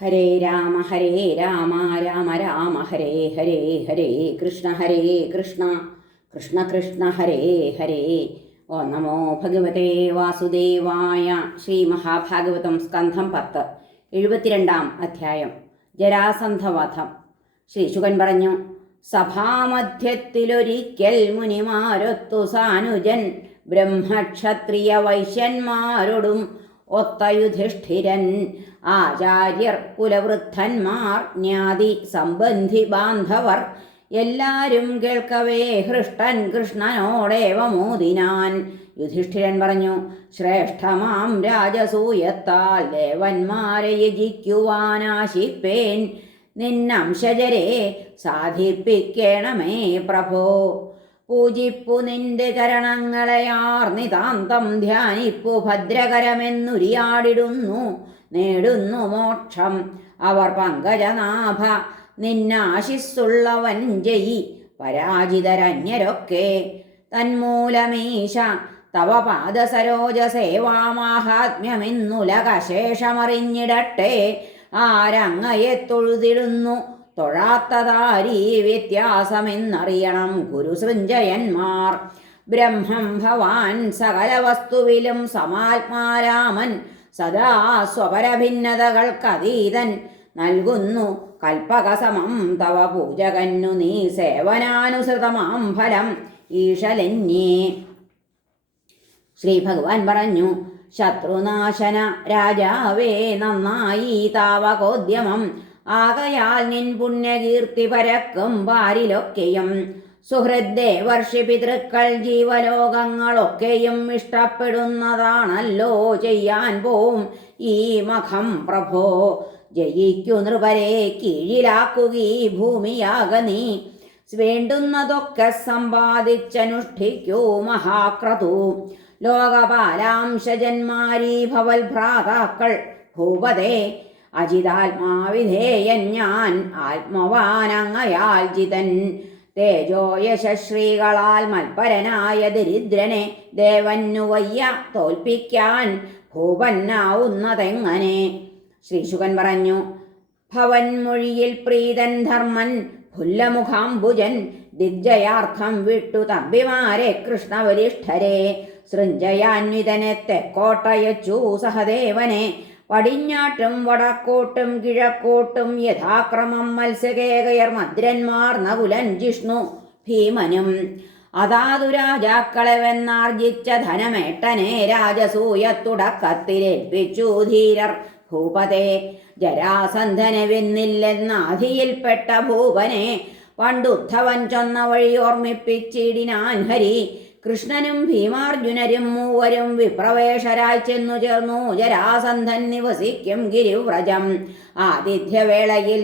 ഹരേ രാമ രാമ രാമ ഹരേ ഹരേ ഹരേ കൃഷ്ണ കൃഷ്ണ കൃഷ്ണ ഹരേ ഹരേ. ഓ നമോ ഭഗവതേ വാസുദേവായ. ശ്രീ മഹാഭാഗവതം സ്കന്ധം 10 72 അധ്യായം. ജരാസന്ധവധം. ശ്രീശുകൻ പറഞ്ഞു, സഭാമധ്യത്തിലൊരിക്കൽ മുനിമാരൊത്തു സാനുജൻ ബ്രഹ്മക്ഷത്രിയ വൈശ്യന്മാരോടും ഒത്ത യുധിഷ്ഠിരൻ. ആചാര്യർ, കുലവൃദ്ധന്മാർ, ജ്ഞാതി സംബന്ധി ബാന്ധവർ എല്ലാരും കേൾക്കവേ ഹൃഷ്ടൻ കൃഷ്ണനോടേവമോദിനാൻ. യുധിഷ്ഠിരൻ പറഞ്ഞു, ശ്രേഷ്ഠമാം രാജസൂയത്താൽ ദേവന്മാരെ യജിക്കുവാനാശിപ്പേൻ. നിന്നംശജരെ സാധിപ്പിക്കണമേ പ്രഭോ. പൂജിപ്പു നിന്റെ ചരണങ്ങളെയാർനിതാന്തം ധ്യാനിപ്പു ഭദ്രകരമെന്നുരിയാടിടുന്നു. നേടുന്നു മോക്ഷം അവർ പങ്കജനാഭ. നിന്നാശിസ്സുള്ളവൻ ജയി പരാജിതരന്യരൊക്കെ. തന്മൂലമീശ തവ പാദസരോജസേവാമാഹാത്മ്യമെന്നുലകശേഷമറിഞ്ഞിടട്ടെ. ആരങ്ങയെ തൊഴുതിടുന്നു തൊഴാത്തതാരീ വ്യത്യാസമെന്നറിയണം ഗുരുസൃഞ്ജയന്മാർ. ബ്രഹ്മം ഭവാൻ സകല വസ്തുവിലും സമാത്മാരാമൻ. സദാ സ്വപരഭിന്നതകൾക്കതീതൻ. നൽകുന്നു കൽപ്പകസമം തവ പൂജകന്നു നീ സേവനാനുസൃതമാം ഫലം ഈശലന്യേ. ശ്രീ ഭഗവാൻ പറഞ്ഞു, ശത്രുനാശന രാജാവേ നന്നായി താവകോദ്യമം. ആകയാൽ നിൻ പുണ്യകീർത്തി പരക്കും പാരിലൊക്കെയും. സുഹൃദ്ദേവർഷി പിതൃക്കൾ ജീവലോകങ്ങളൊക്കെയും ഇഷ്ടപ്പെടുന്നതാണല്ലോ ചെയ്യാൻ പോവും ഈ മഖം പ്രഭോ. ജയിക്കു നൃപരെ കീഴിലാക്കുകീ ഭൂമിയാക നീ. വേണ്ടുന്നതൊക്കെ സമ്പാദിച്ചനുഷ്ഠിക്കൂ മഹാക്രതു. ലോകപാലാംശജന്മാരീ ഭവൽ ഭ്രാതാക്കൾ ഭൂപതേ. അജിതാത്മാവിധേയൻ ഞാൻ ആത്മവാനങ്ങയാൽ ജിതൻ. തേജോയശ്രീകളാൽ മൽപരനായ ദരിദ്രനെ ദേവന്നു വയ്യ തോൽപ്പിക്കാൻ ഭൂപന്നാവുന്നതെങ്ങനെ. ശ്രീശുകൻ പറഞ്ഞു, ഭവൻ മൊഴിയിൽ പ്രീതൻ ധർമ്മൻ ഫുല്ലമുഖാംബുജൻ. ദിഗ്ജയാർത്ഥം വിട്ടു തമ്പിമാരെ കൃഷ്ണവരിഷ്ഠരെ. സൃഞ്ജയാന്വിതനെ തെക്കോട്ടയച്ചു സഹദേവനെ. പടിഞ്ഞാട്ടും വടക്കോട്ടും കിഴക്കോട്ടും യഥാക്രമം മത്സ്യകേകയർ മദ്രന്മാർ നകുലൻ ജിഷ്ണു ഭീമനും. അതാതു രാജാക്കളെവെന്നാർജിച്ച ധനമേട്ടനെ രാജസൂയത്തുടക്കത്തിലേൽപ്പിച്ചു ധീരർ ഭൂപതേ. ജരാസന്ധനെ വെന്നില്ലെന്നാധിയിൽപ്പെട്ട ഭൂപനെ പണ്ടുദ്ധവൻ ചൊന്ന വഴി ഓർമ്മിപ്പിച്ചിടിനാൻ ഹരി. കൃഷ്ണനും ഭീമാർജുനരും മൂവരും വിപ്രവേശരായി ചെന്നു ചേർന്നു ജരാസന്ധൻ നിവസിക്കും ഗിരിവ്രജം. ആതിഥ്യവേളയിൽ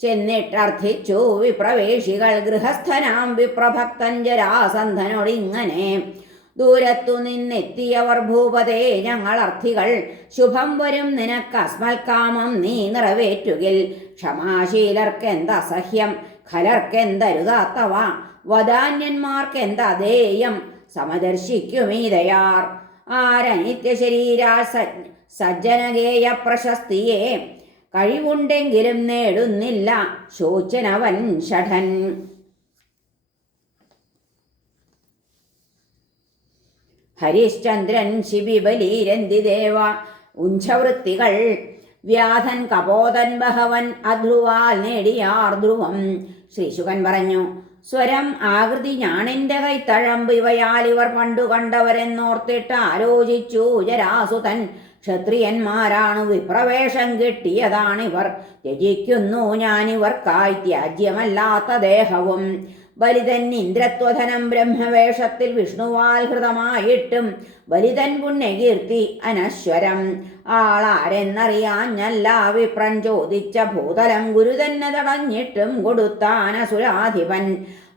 ചെന്നിട്ടർത്ഥിച്ചു വിപ്രവേശികൾ ഗൃഹസ്ഥനാം വിപ്രഭക്തൻ ജരാസന്ധനോടിങ്ങനെ. ദൂരത്തു നിന്നെത്തിയവർ ഭൂപതേ ഞങ്ങളർത്ഥികൾ. ശുഭം വരും നിനക്കസ്മൽക്കാമം നീ നിറവേറ്റുകിൽ. ക്ഷമാശീലർക്കെന്തസഹ്യം ഖലർക്കെന്തരുതാത്തവ. വദാന്യന്മാർക്കെന്തധേയം സമദർശിക്കുമീതയാർ. ആരനിത്യശരീരാൽ സജ്ജനഗേയ പ്രശസ്തിയെ. കഴിവുണ്ടെങ്കിലും നേടുന്നില്ല ശോചനവൻ ഷഠൻ. ഹരിശ്ചന്ദ്രൻ ശിബിബലീരന്തിദേവ ഉഞ്ചവൃത്തികൾ. വ്യാധൻ കപോതൻ ബഹവൻ അധ്രുവാൽ നേടിയാർ ധ്രുവം. ശ്രീശുകൻ പറഞ്ഞു, സ്വരം ആകൃതി ഞാണിൻ്റെ കൈത്തഴമ്പ് ഇവയാൽ ഇവർ പണ്ടു കണ്ടവരെന്നോർത്തിട്ട് ആലോചിച്ചു ജരാസുതൻ. ക്ഷത്രിയന്മാരാണു വിപ്രവേശം കിട്ടിയതാണിവർ. ത്യജിക്കുന്നു ഞാനിവർക്കായി ത്യാജ്യമല്ലാത്ത ദേഹവും. ബലിതൻ ഇന്ദ്രത്വധനം ബ്രഹ്മവേഷത്തിൽ വിഷ്ണുവാൽ ഹൃതമായിട്ടും ബലിതൻ പുണ്യകീർത്തി അനശ്വരം. ആളാരെന്നറിയാഞ്ഞല്ല വിപ്രൻ ചോദിച്ച ഭൂതലം ഗുരുതന്നെ തടഞ്ഞിട്ടും കൊടുത്താനസുരാധിപൻ.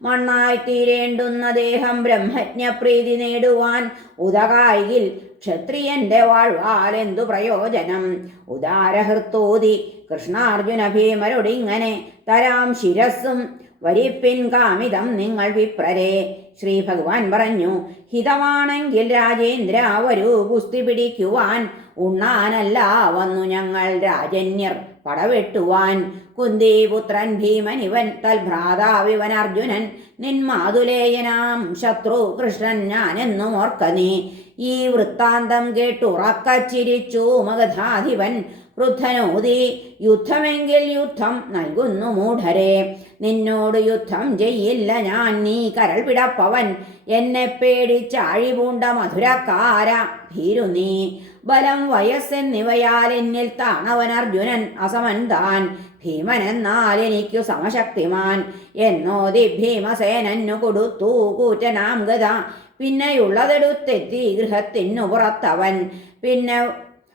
മണ്ണായി തീരേണ്ടുന്ന ദേഹം ബ്രഹ്മജ്ഞപ്രീതി നേടുവാൻ ഉദകായിൽ ക്ഷത്രിയന്റെ വാഴ്വാലെന്തു പ്രയോജനം. ഉദാരഹൃത്തോതി കൃഷ്ണാർജുന ഭീമരോടിങ്ങനെ തരാം ശിരസ്സും വരിപ്പിൻ കാമിതം നിങ്ങൾ വിപ്രരെ. ശ്രീ ഭഗവാൻ പറഞ്ഞു, ഹിതമാണെങ്കിൽ രാജേന്ദ്ര വരൂ ഗുസ്തി പിടിക്കുവാൻ. ഉണ്ണാനല്ല വന്നു ഞങ്ങൾ രാജന്യർ പടവെട്ടുവാൻ. കുന്തിപുത്രൻ ഭീമൻ ഇവൻ, തൽഭ്രാതാവിവൻ അർജുനൻ. നിന്മാതുലേയനാം ശത്രു കൃഷ്ണൻ ഞാനെന്നും ഓർക്ക നീ. ഈ വൃത്താന്തം കേട്ടുറക്കച്ചിരിച്ചു മഗധാധിപൻ. ക്രുദ്ധനോതി, യുദ്ധമെങ്കിൽ യുദ്ധം നൽകുന്നു മൂഢരെ. നിന്നോട് യുദ്ധം ചെയ്യില്ല ഞാൻ, നീ കരൾ പിടപ്പവൻ. എന്നെ പേടിച്ചാഴി പൂണ്ട മധുരക്കാര ഭീരു നീ. ബലം വയസ്സെന്നിവയാൽ എന്നിൽ താണവൻ അർജുനൻ അസമൻ താൻ. ഭീമൻ എന്നാൽ എനിക്കു സമശക്തിമാൻ. എന്നോതി ഭീമസേനു കൊടുത്തു കൂറ്റനാം ഗത. പിന്നെയുള്ളതെടുത്തെത്തി ഗൃഹത്തിനു പുറത്തവൻ. പിന്നെ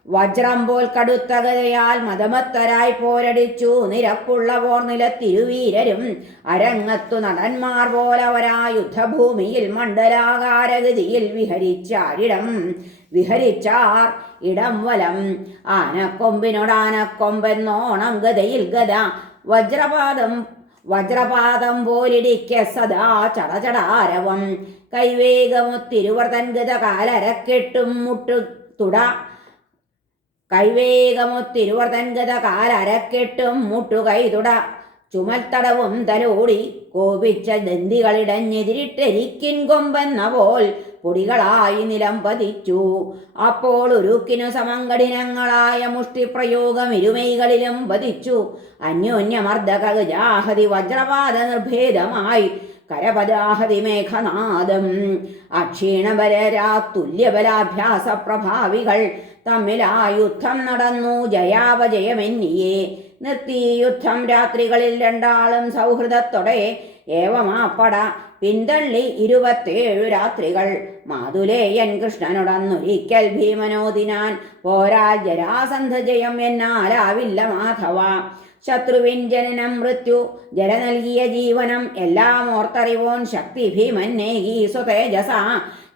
വജ്രം പോൽ കടുത്ത ഗതയാൽ മതമത്തരായി പോരടിച്ചു നിരപ്പുള്ളവോർ നിലത്തിരുവീരരും. അരങ്ങത്തു നടന്മാർ പോലവരാ യുദ്ധഭൂമിയിൽ മണ്ഡലാകാരഗതിയിൽ വിഹരിച്ചാർ ഇടം വലം. ആനക്കൊമ്പിനോടാനക്കൊമ്പെന്നോണം ഗതയിൽ ഗത. വജ്രപാദം പോലിടിക്ക സദാ ചടചടാരവം. കൈവേഗമൊത്തിരുവർതൻ ഗത കാലരക്കെട്ടും മുട്ടുകൈതുട. ചുമൽത്തടവും തലോടി കോപിച്ച ദന്തികളിടഞ്ഞെതിരിട്ടെരിക്കിൻ കൊമ്പെന്ന പോൽ പൊടികളായി നിലം പതിച്ചു. അപ്പോൾ ഉരുക്കിനു സമങ്കഠിനങ്ങളായ മുഷ്ടിപ്രയോഗം ഇരുമൈകളിലും പതിച്ചു. അന്യോന്യമർദ്ദകജാഹതി വജ്രപാത നിർഭേദമായി കരപദാഹതി മേഘനാദം. അക്ഷീണബലരാ തുല്യബലാഭ്യാസ പ്രഭാവികൾ തമ്മിലാ യുദ്ധം നടന്നു ജയാപജയമെന്നിയെ. നിർത്തി യുദ്ധം രാത്രികളിൽ രണ്ടാളും സൗഹൃദത്തോടെ. ഏവമാപ്പട പിന്തള്ളി 27 രാത്രികൾ. മാതുലേയൻ കൃഷ്ണനോടന്നൊരിക്കൽ ഭീമനോദിനാൻ, പോരാൽ ജരാസന്ധ ജയം എന്നാലാവില്ല മാധവ. ശത്രുവിൻ ജനനം മൃത്യു ജല നൽകിയ ജീവനം എല്ലാം ഓർത്തറിവോൻ ശക്തി ഭീമൻ നേകി സ്വതേജസ.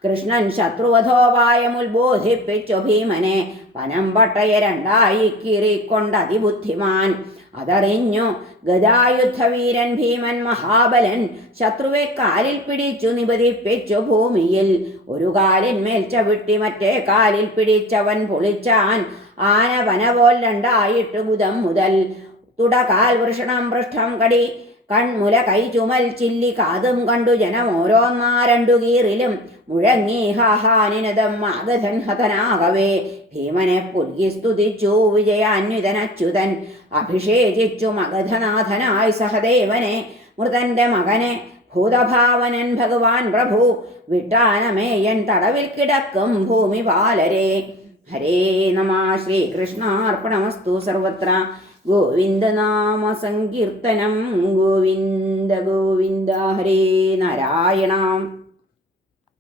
കൃഷ്ണൻ ശത്രുവധോപായമുത്ബോധിപ്പിച്ചു ഭീമനെ. പനമ്പട്ടയെ രണ്ടായി കീറിക്കൊണ്ടതിബുദ്ധിമാൻ. അതറിഞ്ഞു ഗദായുദ്ധവീരൻ ഭീമൻ മഹാബലൻ. ശത്രുവെ കാലിൽ പിടിച്ചു നിപതിപ്പിച്ചു ഭൂമിയിൽ. ഒരു കാലിന്മേൽ ചവിട്ടി മറ്റേ കാലിൽ പിടിച്ചവൻ പൊളിച്ചാൻ. ആന പന പോൽ രണ്ടായിട്ട് ബുധം മുതൽ. തുടകാൽ വൃഷണം പൃഷ്ഠം കടി കൺമുല കൈ ചുമൽ ചില്ലി കാതും കണ്ടു ജനം ഓരോന്നാരണ്ടു കീറിലും. മുഴങ്ങി ഹാഹാനിനദം മാഗധൻ ഹതനാകവേ. ഭീമനെ പുൽകി സ്തുതിച്ചു വിജയാന്വിതനച്യുതൻ. അഭിഷേചിച്ചു മഗധനാഥനായി സഹദേവനെ. മൃതന്റെ മകനെ ഭൂതഭാവനൻ ഭഗവാൻ പ്രഭു. വിട്ടാനമേയൻ തടവിൽ കിടക്കും ഭൂമിപാലരെ. ഹരേ നമ. ശ്രീകൃഷ്ണാർപ്പണമസ്തു. സർവത്ര ഗോവിന്ദനാമ സങ്കീർത്തനം. ഗോവിന്ദ ഗോവിന്ദ. ഹരേ നാരായണ.